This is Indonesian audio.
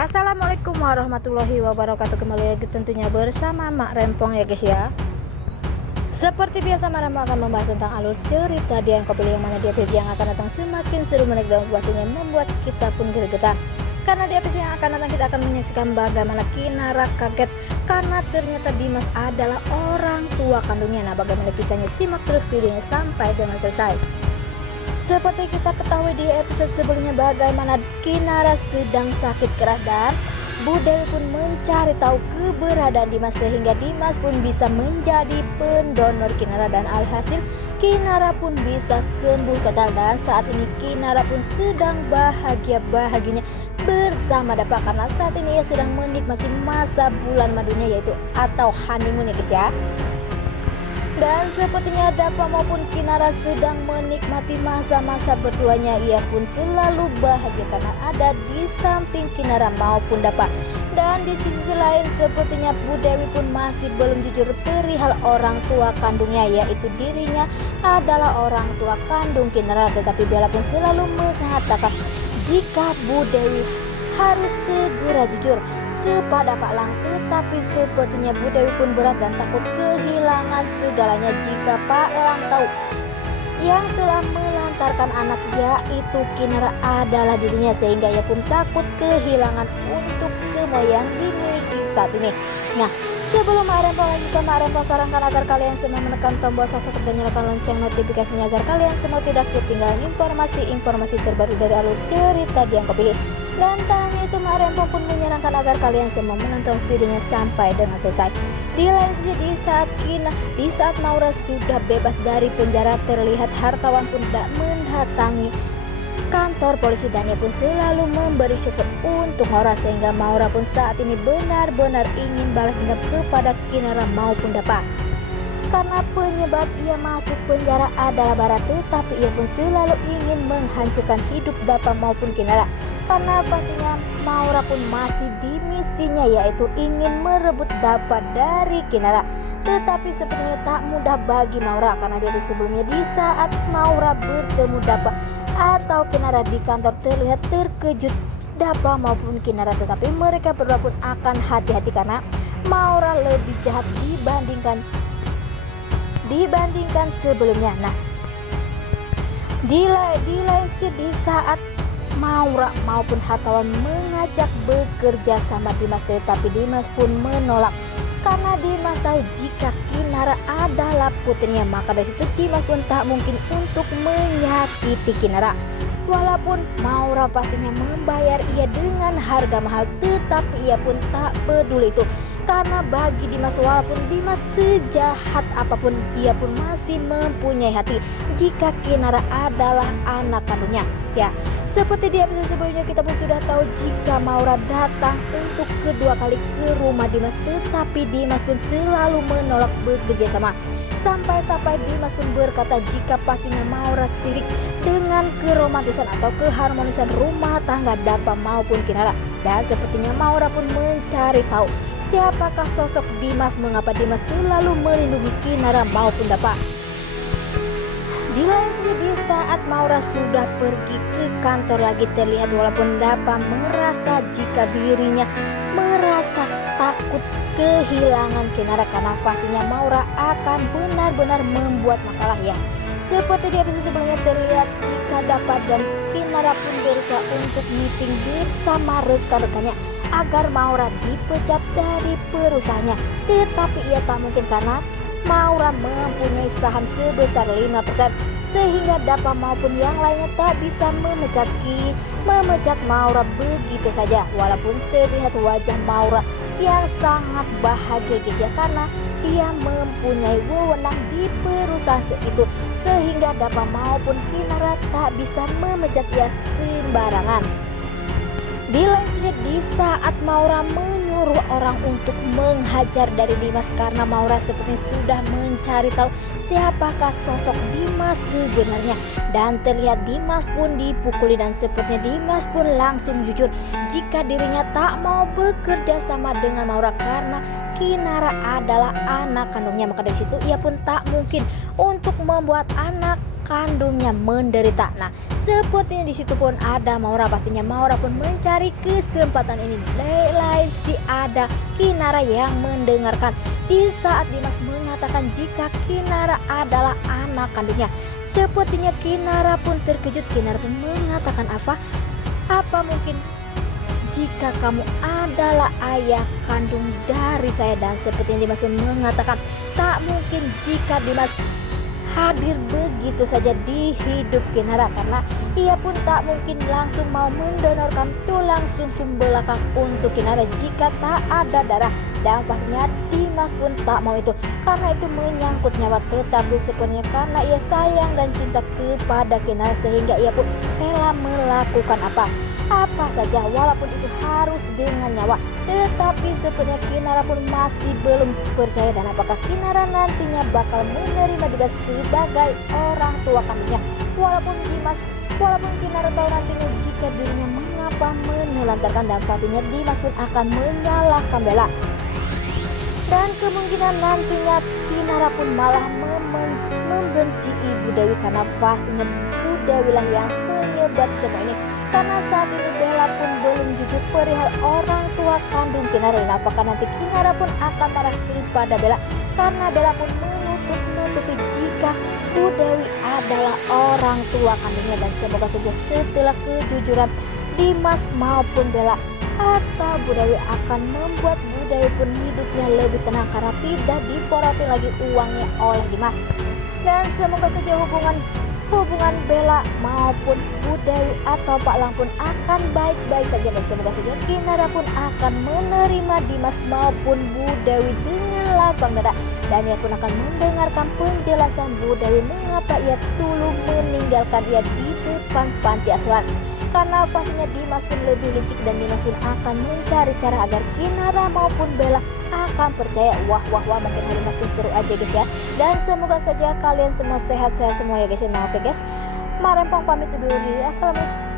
Assalamualaikum warahmatullahi wabarakatuh. Kembali lagi tentunya bersama Mak Rempong ya guys ya. Seperti biasa Mak Rempong akan membahas tentang alur cerita dia yang kau pilih, yang mana di episode yang akan datang semakin seru, menarik dan pastinya membuat kita pun gregetan. Karena di episode yang akan datang kita akan menyaksikan bagaimana Kinara kaget karena ternyata Dimas adalah orang tua kandungnya. Nah, bagaimana kisahnya, simak terus videonya sampai dengan selesai. Seperti kita ketahui di episode sebelumnya bagaimana Kinara sedang sakit keras dan Bu Dewi pun mencari tahu keberadaan Dimas sehingga Dimas pun bisa menjadi pendonor Kinara dan alhasil Kinara pun bisa sembuh total. Dan saat ini Kinara pun sedang bahagia-bahagianya bersama Dapa karena saat ini ia sedang menikmati masa bulan madunya yaitu atau honeymoon ya guys ya. Dan sepertinya Dapa maupun Kinara sedang menikmati masa-masa berduanya. Ia pun selalu bahagia karena ada di samping Kinara maupun Dapa. Dan di sisi lain sepertinya Bu Dewi pun masih belum jujur perihal orang tua kandungnya, yaitu dirinya adalah orang tua kandung Kinara. Tetapi Bella pun selalu mengatakan jika Bu Dewi harus segera jujur kepada Pak Lang, tetapi sepertinya Bu Dewi pun berat dan takut kehilangan segalanya jika Pak Lang tahu yang telah melantarkan anak yaitu Kinara adalah dirinya, sehingga ia pun takut kehilangan untuk semua yang dimiliki saat ini. Nah, sebelum Mak Rempong lanjutkan, Mak Rempong sarankan agar kalian semua menekan tombol subscribe dan nyalakan lonceng notifikasinya agar kalian semua tidak ketinggalan informasi-informasi terbaru dari alur cerita yang kau pilih. Dan tak hanya itu, Mak Rempong pun menyarankan agar kalian semua menonton videonya sampai dengan selesai. Di lain sisi di saat Maura sudah bebas dari penjara, terlihat hartawan pun tidak mendatangi kantor polisi dan ia pun selalu memberi support untuk Maura, sehingga Maura pun saat ini benar-benar ingin balas dendam kepada Kinara maupun Dapa. Karena penyebab ia masuk penjara adalah Bara, tetapi ia pun selalu ingin menghancurkan hidup Dapa maupun Kinara. Karena pastinya Maura pun masih di misinya, yaitu ingin merebut Dapa dari Kinara. Tetapi sepertinya tak mudah bagi Maura karena dia sebelumnya di saat Maura bertemu Dapa atau Kinara di kantor terlihat terkejut Dapa maupun Kinara, tetapi mereka berdua pun akan hati-hati karena Maura lebih jahat dibandingkan sebelumnya. Nah, di saat Maura maupun hartawan mengajak bekerja sama Dimas, tetapi Dimas pun menolak karena Dimas tahu jika Kinara adalah putrinya, maka dari situ Dimas pun tak mungkin untuk menyakiti Kinara. Walaupun Maura pastinya membayar ia dengan harga mahal, tetapi ia pun tak peduli itu karena bagi Dimas, walaupun Dimas sejahat apapun, ia pun masih mempunyai hati jika Kinara adalah anak kandungnya. Ya, seperti di episode sebelumnya kita pun sudah tahu jika Maura datang untuk kedua kali ke rumah Dimas, tetapi Dimas pun selalu menolak bekerja sama. Sampai-sampai Dimas pun berkata jika pastinya Maura sirik dengan keromantisan atau keharmonisan rumah tangga Dapa maupun Kinara. Dan sepertinya Maura pun mencari tahu siapakah sosok Dimas, mengapa Dimas selalu melindungi Kinara maupun Dapa. Di lain sisi di saat Maura sudah pergi ke kantor lagi, terlihat walaupun Dapa merasa jika dirinya merasa takut kehilangan Kinara karena pastinya Maura akan benar-benar membuat masalah ya. Seperti di episode sebelumnya terlihat jika Dapa dan Kinara pun berusaha untuk meeting bersama rekan-rekannya agar Maura dipecat dari perusahaannya, tetapi ia tak mungkin karena Maura mempunyai saham sebesar 5%, sehingga Dapa maupun yang lainnya tak bisa memecat Maura begitu saja. Walaupun terlihat wajah Maura yang sangat bahagia gitu karena dia mempunyai wewenang di perusahaan itu, sehingga Dapa maupun Kinara tak bisa memecat dia sembarangan. Di lain sisi di saat Maura menyuruh orang untuk menghajar dari Dimas karena Maura seperti sudah mencari tahu siapakah sosok Dimas sebenarnya, dan terlihat Dimas pun dipukuli dan sepertinya Dimas pun langsung jujur jika dirinya tak mau bekerja sama dengan Maura karena Kinara adalah anak kandungnya, maka dari situ ia pun tak mungkin untuk membuat anak kandungnya menderita. Nah, sepertinya di situ pun ada Maura, pastinya Maura pun mencari kesempatan ini. Lain si ada Kinara yang mendengarkan di saat Dimas mengatakan jika Kinara adalah anak kandungnya. Sepertinya Kinara pun terkejut. Kinara pun mengatakan apa mungkin jika kamu adalah ayah kandung dari saya. Dan seperti yang Dimas pun mengatakan tak mungkin jika Dimas hadir begitu saja di hidup Kinara, karena ia pun tak mungkin langsung mau mendonorkan tulang sumsum belakang untuk Kinara jika tak ada darah. Dan pastinya Dimas pun tak mau itu, karena itu menyangkut nyawa. Tetapi sebenarnya karena ia sayang dan cinta kepada Kinara sehingga ia pun rela melakukan apa saja walaupun itu harus dengan nyawa. Tetapi sebenarnya Kinara pun masih belum percaya, dan apakah Kinara nantinya bakal menerima Dimas sebagai orang tua kandungnya. Walaupun Kinara tahu nantinya jika dirinya mengapa menelantarkan, dan pastinya Dimas pun akan menyalahkan Bella. Dan kemungkinan nantinya Kinara pun malah membenci Ibu Dewi, karena pastinya Ibu Dewi lah yang penyebab semua ini. Karena saat ini Bella pun belum jujur perihal orang tua kandung Kinara. Dan apakah nanti Kinara pun akan marah kepada Bella, karena Bella pun menutupi jika Bu Dewi adalah orang tua kandungnya. Dan semoga saja setelah kejujuran Dimas maupun Bella atau Bu Dewi akan membuat Bu Dewi pun hidupnya lebih tenang, karena tidak diporoti lagi uangnya oleh Dimas. Dan semoga saja hubungan Bella maupun Bu Dewi atau Pak Lang pun akan baik-baik saja. Dan semoga saja Kinara pun akan menerima Dimas maupun Bu Dewi dengan lapang dada. Dan ia pun akan mendengarkan penjelasan Bu Dewi mengapa ia dulu meninggalkan ia di depan panti asuhan. Karena pastinya Dimas pun lebih licik, dan Dimas pun akan mencari cara agar Kinara maupun Bella akan percaya. Wah mungkin hari makin seru aja guys ya. Dan semoga saja kalian semua sehat-sehat semua ya guys ya. Nah oke guys, Mak Rempong pamit dulu. Assalamualaikum.